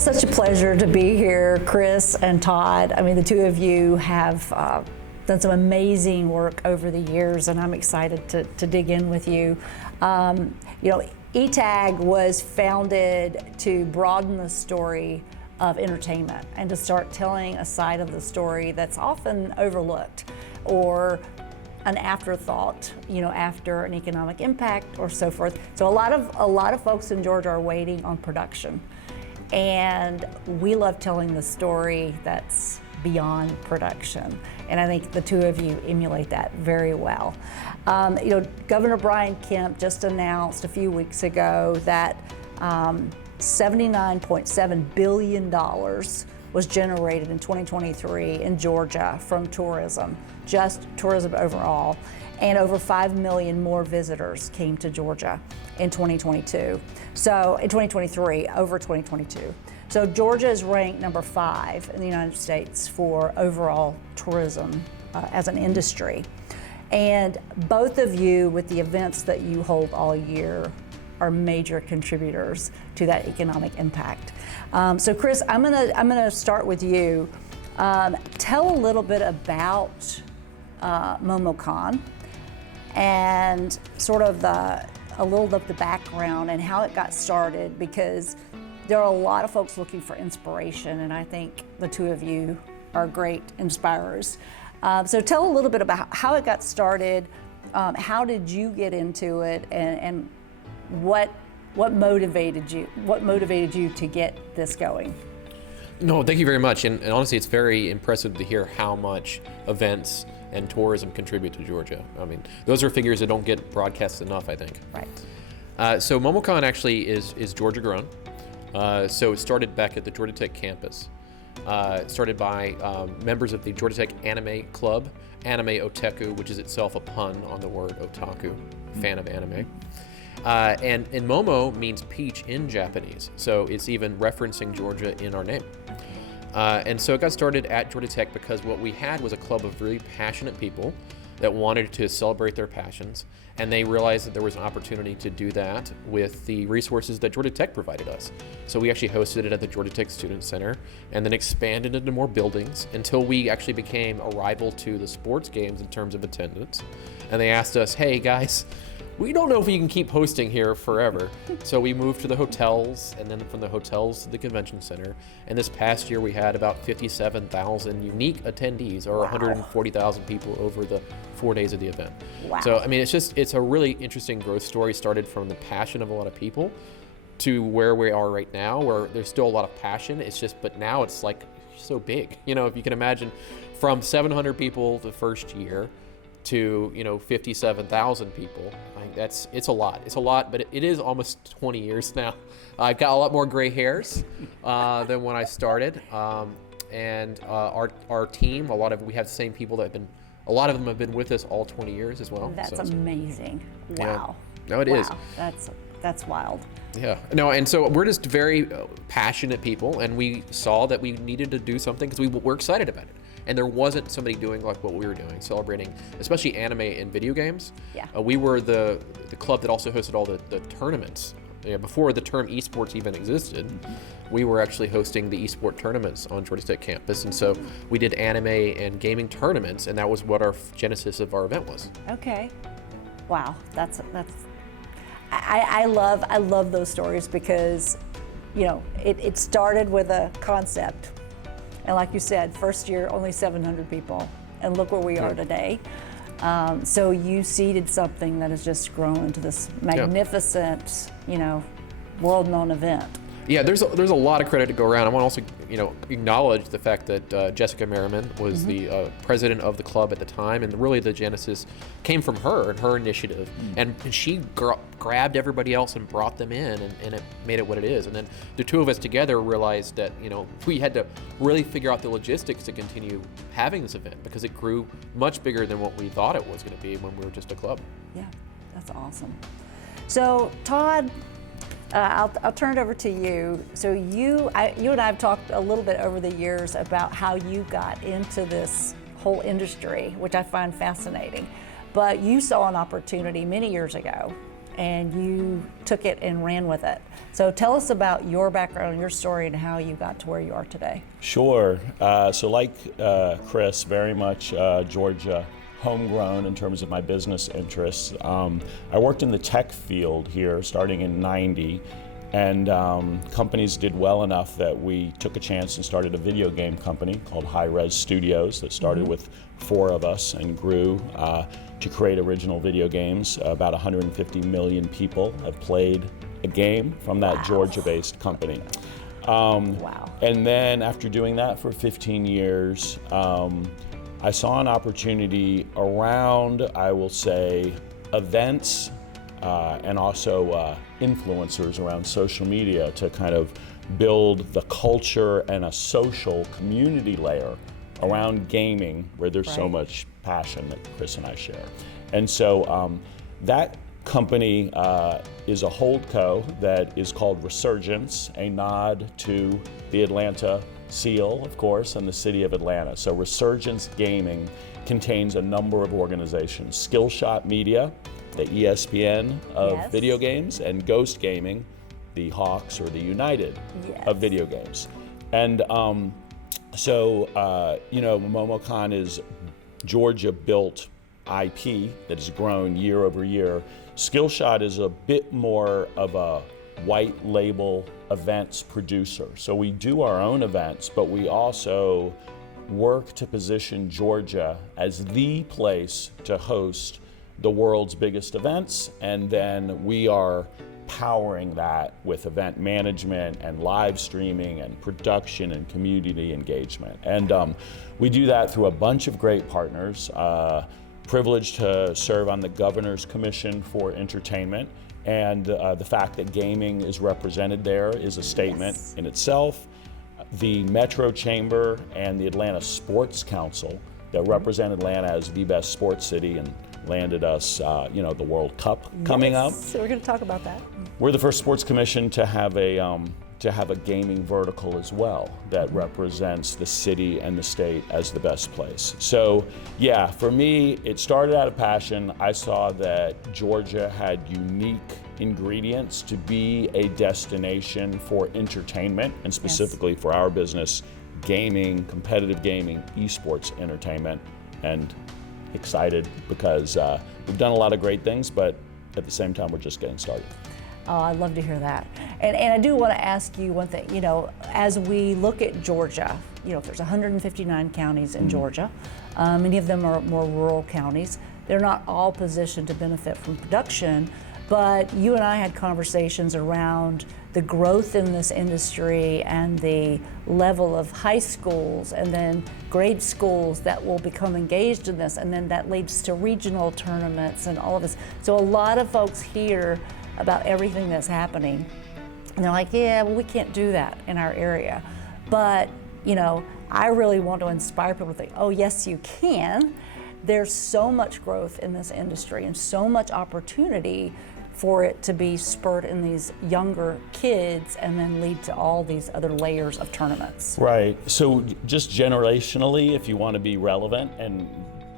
such a pleasure to be here, Chris and Todd. I mean, the two of you have done some amazing work over the years, and I'm excited to dig in with you. eTag was founded to broaden the story of entertainment and to start telling a side of the story that's often overlooked or an afterthought, after an economic impact or so forth. So a lot of folks in Georgia are waiting on production, and we love telling the story that's beyond production. And I think the two of you emulate that very well. Governor Brian Kemp just announced a few weeks ago that $79.7 billion was generated in 2023 in Georgia from tourism, just tourism overall, and over 5 million more visitors came to Georgia in 2022. So in 2023, over 2022. So Georgia is ranked number 5 in the United States for overall tourism as an industry. And both of you, with the events that you hold all year, are major contributors to that economic impact. So Chris, I'm gonna start with you. Tell a little bit about MomoCon and sort of a little of the background and how it got started, because there are a lot of folks looking for inspiration, and I think the two of you are great inspirers. So tell a little bit about how it got started, how did you get into it, and what motivated you to get this going? No, thank you very much. And honestly, it's very impressive to hear how much events and tourism contribute to Georgia. I mean, those are figures that don't get broadcast enough, I think. Right. So MomoCon actually is Georgia grown. So it started back at the Georgia Tech campus. Started by members of the Georgia Tech Anime Club, Anime Otaku, which is itself a pun on the word otaku, fan of anime. And Momo means peach in Japanese, so it's even referencing Georgia in our name. And so it got started at Georgia Tech because what we had was a club of really passionate people that wanted to celebrate their passions, and they realized that there was an opportunity to do that with the resources that Georgia Tech provided us. So we actually hosted it at the Georgia Tech Student Center and then expanded into more buildings until we actually became a rival to the sports games in terms of attendance. And they asked us, hey guys, we don't know if we can keep hosting here forever. So we moved to the hotels, and then from the hotels to the convention center. And this past year we had about 57,000 unique attendees, or 140,000 people over the 4 days of the event. Wow. So I mean, it's a really interesting growth story. Started from the passion of a lot of people to where we are right now, where there's still a lot of passion. But now it's like so big. If you can imagine, from 700 people the first year to 57,000 people. I think it's a lot. It's a lot, but it is almost 20 years now. I've got a lot more gray hairs than when I started, and our team. We have the same people that a lot of them have been with us all 20 years as well. That's amazing. Wow. Yeah. No, it is. That's wild. Yeah. No, and so we're just very passionate people, and we saw that we needed to do something because we're excited about it. And there wasn't somebody doing like what we were doing, celebrating, especially anime and video games. Yeah. We were the club that also hosted all the tournaments. Before the term esports even existed, we were actually hosting the esport tournaments on Georgia Tech campus. And so we did anime and gaming tournaments, and that was what our genesis of our event was. Okay. Wow. I love those stories because, it started with a concept. And like you said, first year, only 700 people, and look where we are today. So you seeded something that has just grown into this magnificent, world-known event. Yeah, there's a lot of credit to go around. I want to also, acknowledge the fact that Jessica Merriman was the president of the club at the time, and really the genesis came from her and her initiative. And she grabbed everybody else and brought them in, and it made it what it is. And then the two of us together realized that, we had to really figure out the logistics to continue having this event, because it grew much bigger than what we thought it was going to be when we were just a club. Yeah, that's awesome. So Todd, I'll turn it over to you. So you and I have talked a little bit over the years about how you got into this whole industry, which I find fascinating. But you saw an opportunity many years ago and you took it and ran with it. So tell us about your background, your story, and how you got to where you are today. Sure. So like Chris, very much Georgia homegrown in terms of my business interests. I worked in the tech field here starting in '90, and companies did well enough that we took a chance and started a video game company called High Res Studios that started with 4 of us and grew to create original video games. About 150 million people have played a game from that Georgia-based company. Wow. And then after doing that for 15 years, I saw an opportunity around, I will say, events and also influencers around social media to kind of build the culture and a social community layer around gaming where there's so much passion that Chris and I share. And so that company is a holdco that is called Resurgence, a nod to the Atlanta Seal, of course, and the city of Atlanta. So Resurgence Gaming contains a number of organizations. Skillshot Media, the ESPN of video games, and Ghost Gaming, the Hawks or the United of video games. And so, you know, MomoCon is Georgia-built IP that has grown year over year. Skillshot is a bit more of a white label events producer. So we do our own events, but we also work to position Georgia as the place to host the world's biggest events, and then we are powering that with event management and live streaming and production and community engagement. And we do that through a bunch of great partners. Privileged to serve on the Governor's Commission for Entertainment, and the fact that gaming is represented there is a statement in itself. The Metro Chamber and the Atlanta Sports Council that represent Atlanta as the best sports city and landed us, you know, the World Cup coming up. So we're going to talk about that. We're the first sports commission to have a gaming vertical as well that represents the city and the state as the best place. So yeah, for me, it started out of passion. I saw that Georgia had unique ingredients to be a destination for entertainment, and specifically for our business, gaming, competitive gaming, esports entertainment, and excited because we've done a lot of great things, but at the same time, we're just getting started. Oh, I'd love to hear that. And I do want to ask you one thing. You know, as we look at Georgia, you know, there's 159 counties in Georgia. Many of them are more rural counties. They're not all positioned to benefit from production, but you and I had conversations around the growth in this industry and the level of high schools and then grade schools that will become engaged in this, and then that leads to regional tournaments and all of this. So a lot of folks hear about everything that's happening, and they're like, yeah, well, we can't do that in our area. But, you know, I really want to inspire people to think, oh, yes, you can. There's so much growth in this industry and so much opportunity for it to be spurred in these younger kids and then lead to all these other layers of tournaments. Right. So just generationally, if you want to be relevant and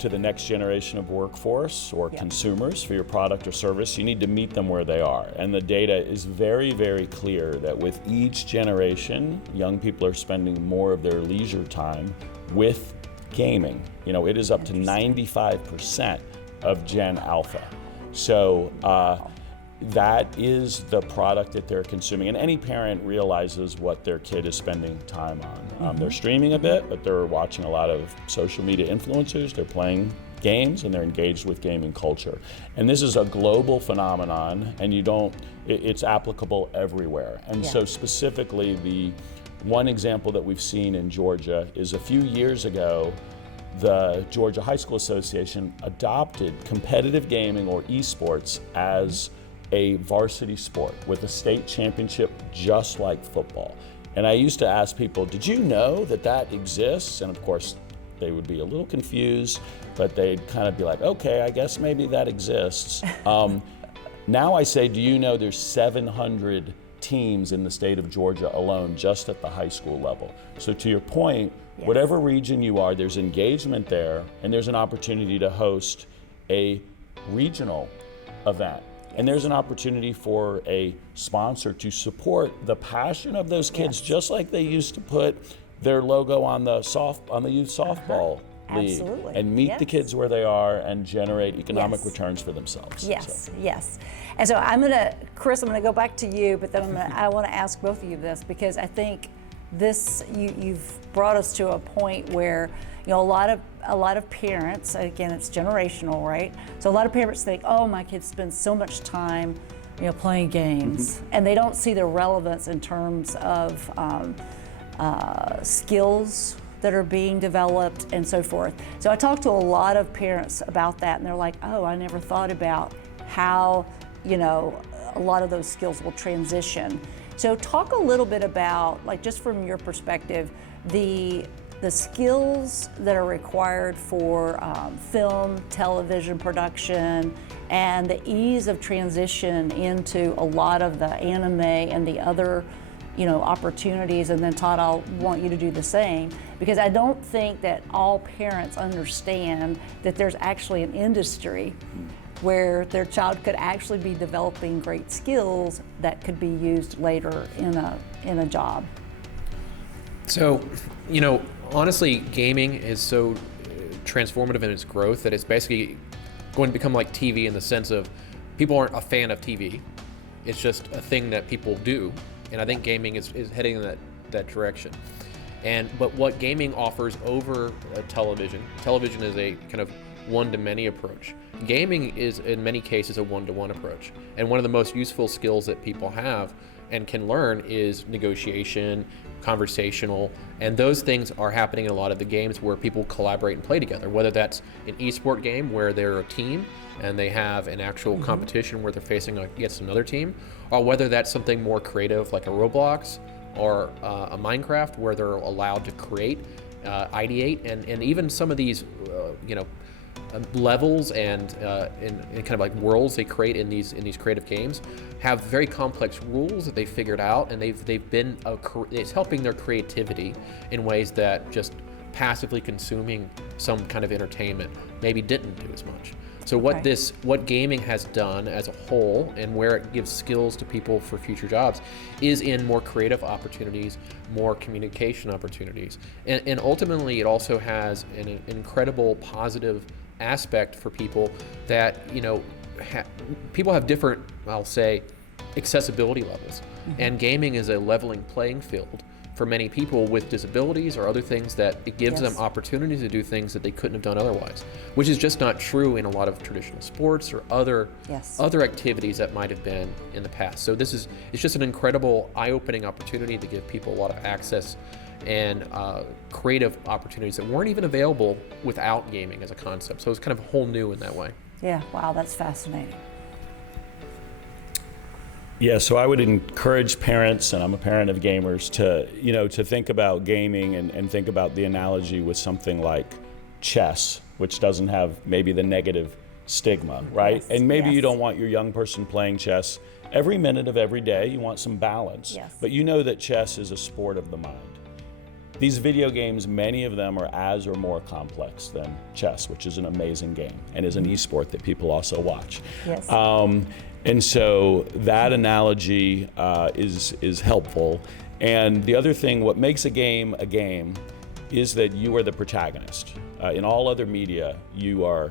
to the next generation of workforce or consumers for your product or service, you need to meet them where they are. And the data is very, very clear that with each generation, young people are spending more of their leisure time with gaming. You know, it is up to 95% of Gen Alpha. So that is the product that they're consuming. And any parent realizes what their kid is spending time on. They're streaming a bit, but they're watching a lot of social media influencers. They're playing games and they're engaged with gaming culture. And this is a global phenomenon, and it's applicable everywhere. And so specifically, the one example that we've seen in Georgia is a few years ago, the Georgia High School Association adopted competitive gaming or esports as a varsity sport with a state championship just like football. And I used to ask people, did you know that that exists? And of course, they would be a little confused, but they'd kind of be like, okay, I guess maybe that exists. Now I say, do you know there's 700 teams in the state of Georgia alone, just at the high school level? So to your point, whatever region you are, there's engagement there, and there's an opportunity to host a regional event And there's an opportunity for a sponsor to support the passion of those kids, just like they used to put their logo on the youth softball league. Absolutely. And meet the kids where they are and generate economic Yes. returns for themselves. Yes, So. yes. And so Chris, I'm gonna go back to you, but then I want to ask both of you this, because I think you've brought us to a point where, a lot of parents, again, it's generational, right? So a lot of parents think, oh, my kids spend so much time, playing games, and they don't see the relevance in terms of skills that are being developed and so forth. So I talked to a lot of parents about that, and they're like, oh, I never thought about how, a lot of those skills will transition. So talk a little bit about, like, just from your perspective, the skills that are required for film, television production, and the ease of transition into a lot of the anime and the other opportunities. And then Todd, I'll want you to do the same, because I don't think that all parents understand that there's actually an industry where their child could actually be developing great skills that could be used later in a job. So, honestly, gaming is so transformative in its growth that it's basically going to become like TV, in the sense of people aren't a fan of TV. It's just a thing that people do. And I think gaming is heading in that direction. But what gaming offers over television is a kind of one-to-many approach. Gaming is, in many cases, a one-to-one approach. And one of the most useful skills that people have and can learn is negotiation, conversational, and those things are happening in a lot of the games where people collaborate and play together, whether that's an esport game where they're a team and they have an actual competition where they're facing against another team, or whether that's something more creative like a Roblox or a Minecraft where they're allowed to create, ideate, and even some of these, levels and kind of like worlds they create in these creative games have very complex rules that they figured out, and they've been it's helping their creativity in ways that just passively consuming some kind of entertainment maybe didn't do as much. So what gaming has done as a whole, and where it gives skills to people for future jobs, is in more creative opportunities, more communication opportunities, and ultimately it also has an incredible positive aspect for people that people have different, I'll say, accessibility levels, and gaming is a leveling playing field for many people with disabilities or other things, that it gives them opportunities to do things that they couldn't have done otherwise, which is just not true in a lot of traditional sports or other activities that might have been in the past. So it's just an incredible eye-opening opportunity to give people a lot of access and creative opportunities that weren't even available without gaming as a concept. So it's kind of whole new in that way. Yeah, wow, that's fascinating. Yeah, so I would encourage parents, and I'm a parent of gamers, to think about gaming and think about the analogy with something like chess, which doesn't have maybe the negative stigma, right? Yes, and maybe yes. you don't want your young person playing chess every minute of every day. You want some balance. Yes. But you know that chess is a sport of the mind. These video games, many of them are as or more complex than chess, which is an amazing game and is an esport that people also watch. Yes. And so that analogy is helpful. And the other thing, what makes a game is that you are the protagonist. In all other media, you are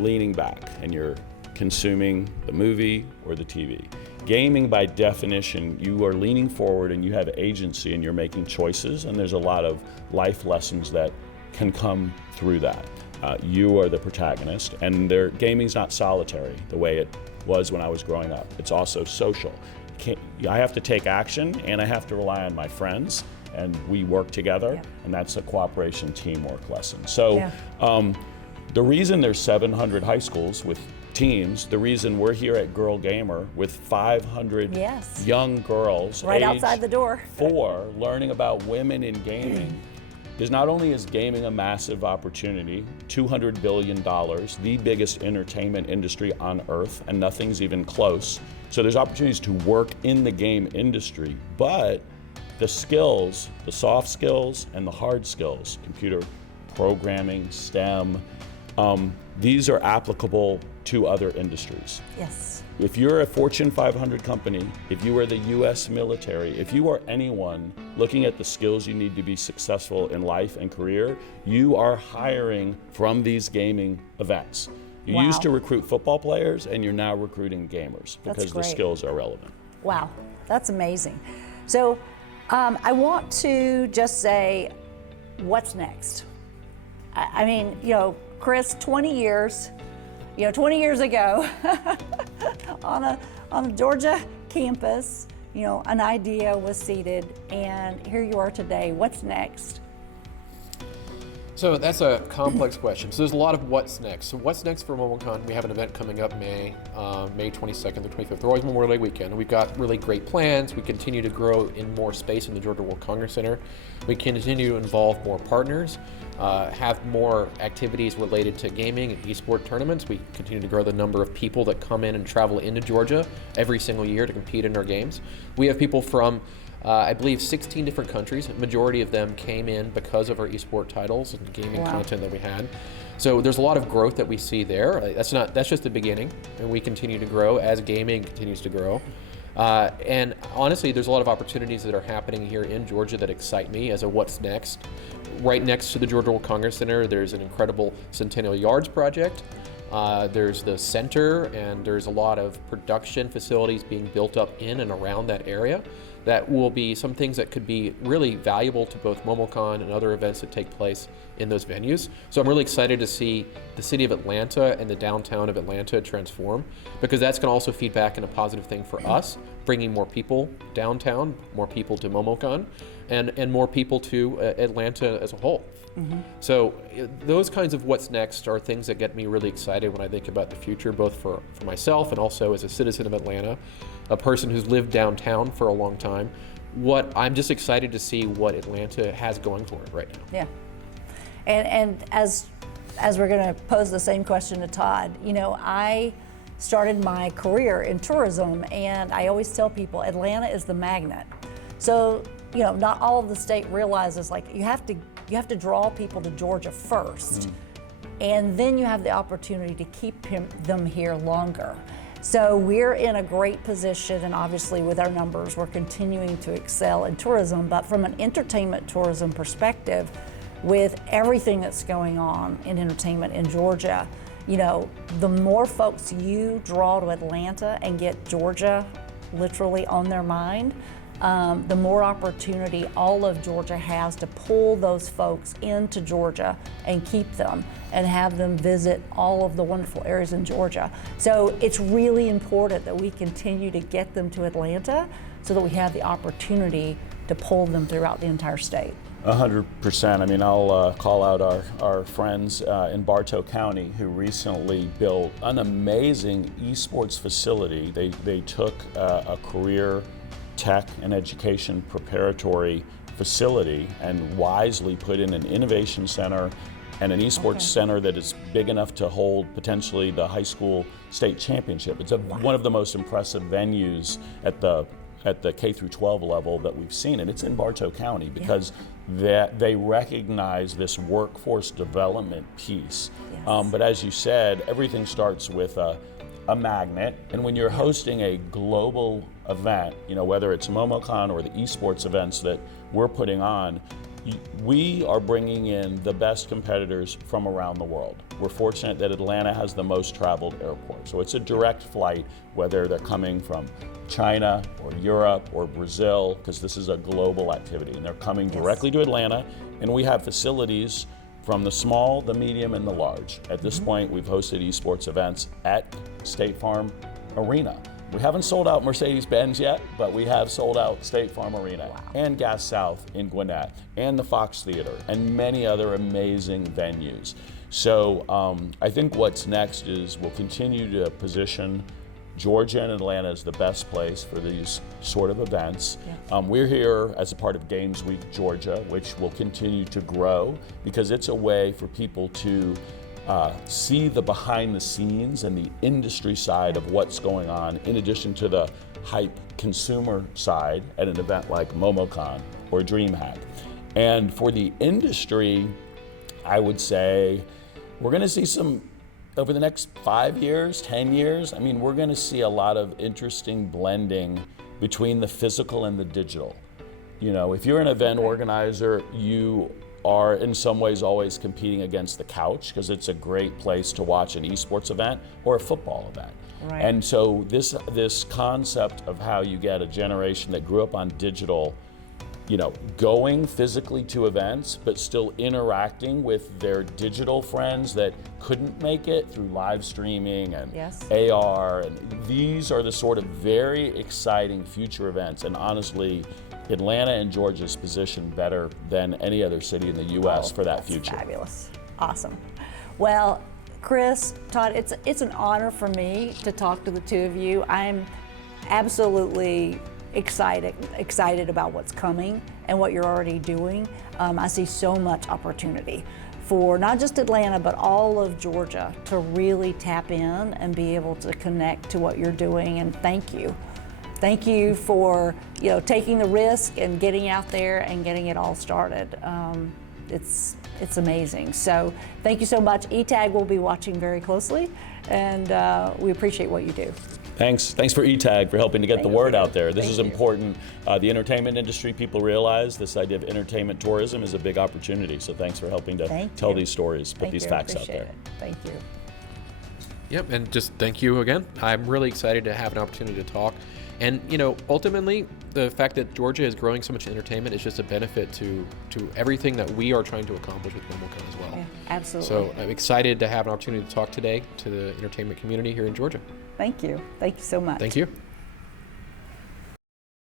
leaning back and you're consuming the movie or the TV. Gaming, by definition, you are leaning forward and you have agency and you're making choices, and there's a lot of life lessons that can come through that. You are the protagonist, and gaming's not solitary the way it was when I was growing up. It's also social. I have to take action, and I have to rely on my friends, and we work together, and that's a cooperation teamwork lesson. So the reason there's 700 high schools with teams, the reason we're here at Girl Gamer with 500 young girls right outside the door 4 learning about women in gaming is not only is gaming a massive opportunity, $200 billion, the biggest entertainment industry on earth, and nothing's even close. So there's opportunities to work in the game industry, but the skills, the soft skills and the hard skills, computer programming, STEM, these are applicable to other industries. Yes. If you're a Fortune 500 company, if you are the US military, if you are anyone looking at the skills you need to be successful in life and career, you are hiring from these gaming events. You Wow. used to recruit football players, and you're now recruiting gamers That's because the great. skills are relevant. Wow, that's amazing. So I want to just say, what's next? I mean, Chris, 20 years ago on a Georgia campus, an idea was seeded, and here you are today. What's next? So that's a complex question. So there's a lot of what's next. So what's next for MomoCon? We have an event coming up May 22nd to 25th. They're always Memorial Day weekend. We've got really great plans. We continue to grow in more space in the Georgia World Congress Center. We continue to involve more partners, have more activities related to gaming and esports tournaments. We continue to grow the number of people that come in and travel into Georgia every single year to compete in our games. We have people from I believe 16 different countries. A majority of them came in because of our esports titles and gaming Wow. content that we had. So there's a lot of growth that we see there. That's just the beginning, and we continue to grow as gaming continues to grow. And honestly, there's a lot of opportunities that are happening here in Georgia that excite me as a what's next. Right next to the Georgia World Congress Center, there's an incredible Centennial Yards project. There's the center, and there's a lot of production facilities being built up in and around that area. That will be some things that could be really valuable to both MomoCon and other events that take place in those venues. So I'm really excited to see the city of Atlanta and the downtown of Atlanta transform, because that's going to also feed back in a positive thing for us, bringing more people downtown, more people to MomoCon, and more people to Atlanta as a whole. So those kinds of what's next are things that get me really excited when I think about the future, both for myself and also as a citizen of Atlanta, a person who's lived downtown for a long time. I'm just excited to see what Atlanta has going for it right now. Yeah. And as we're going to pose the same question to Todd, I started my career in tourism, and I always tell people Atlanta is the magnet. So, not all of the state realizes, like, you have to draw people to Georgia first, and then you have the opportunity to keep them here longer. So we're in a great position, and obviously with our numbers, we're continuing to excel in tourism. But from an entertainment tourism perspective, with everything that's going on in entertainment in Georgia, the more folks you draw to Atlanta and get Georgia literally on their mind, the more opportunity all of Georgia has to pull those folks into Georgia and keep them and have them visit all of the wonderful areas in Georgia. So it's really important that we continue to get them to Atlanta so that we have the opportunity to pull them throughout the entire state. 100%. I mean, I'll call out our friends in Bartow County who recently built an amazing esports facility. They took a career tech and education preparatory facility and wisely put in an innovation center and an esports center that is big enough to hold potentially the high school state championship. It's one of the most impressive venues at the K through 12 level that we've seen, and it's in Bartow County because they recognize this workforce development piece. Yes. But as you said, everything starts with a magnet, and when you're hosting a global event, whether it's MomoCon or the esports events that we're putting on, we are bringing in the best competitors from around the world. We're fortunate that Atlanta has the most traveled airport, so it's a direct flight, whether they're coming from China or Europe or Brazil, because this is a global activity, and they're coming directly to Atlanta, and we have facilities from the small, the medium, and the large. At this point, we've hosted esports events at State Farm Arena. We haven't sold out Mercedes-Benz yet, but we have sold out State Farm Arena and Gas South in Gwinnett and the Fox Theater and many other amazing venues. So I think what's next is we'll continue to position Georgia and Atlanta as the best place for these sort of events. We're here as a part of Games Week Georgia, which will continue to grow because it's a way for people to see the behind the scenes and the industry side of what's going on, in addition to the hype consumer side at an event like MomoCon or DreamHack. And for the industry, I would say we're going to see some, over the next 5 years, 10 years, I mean, we're going to see a lot of interesting blending between the physical and the digital. You know, if you're an event organizer, you are in some ways always competing against the couch because it's a great place to watch an esports event or a football event. Right. And so this concept of how you get a generation that grew up on digital, you know, going physically to events, but still interacting with their digital friends that couldn't make it through live streaming and Yes. AR. And these are the sort of very exciting future events. And honestly, Atlanta and Georgia's positioned better than any other city in the U.S. for that That's future. Fabulous. Awesome. Well, Chris, Todd, it's an honor for me to talk to the two of you. I'm absolutely excited about what's coming and what you're already doing. I see so much opportunity for not just Atlanta, but all of Georgia to really tap in and be able to connect to what you're doing. And thank you. Thank you for taking the risk and getting out there and getting it all started. It's amazing. So thank you so much. ETAG will be watching very closely, and we appreciate what you do. Thanks for ETAG for helping to get the word out there. This Thank is you. important. The entertainment industry, people realize this idea of entertainment tourism is a big opportunity. So thanks for helping to tell these stories, put these facts out there. Thank you. Yep, and just thank you again. I'm really excited to have an opportunity to talk. And ultimately, the fact that Georgia is growing so much in entertainment is just a benefit to everything that we are trying to accomplish with MomoCon as well. Yeah, absolutely. So I'm excited to have an opportunity to talk today to the entertainment community here in Georgia. Thank you. Thank you so much. Thank you.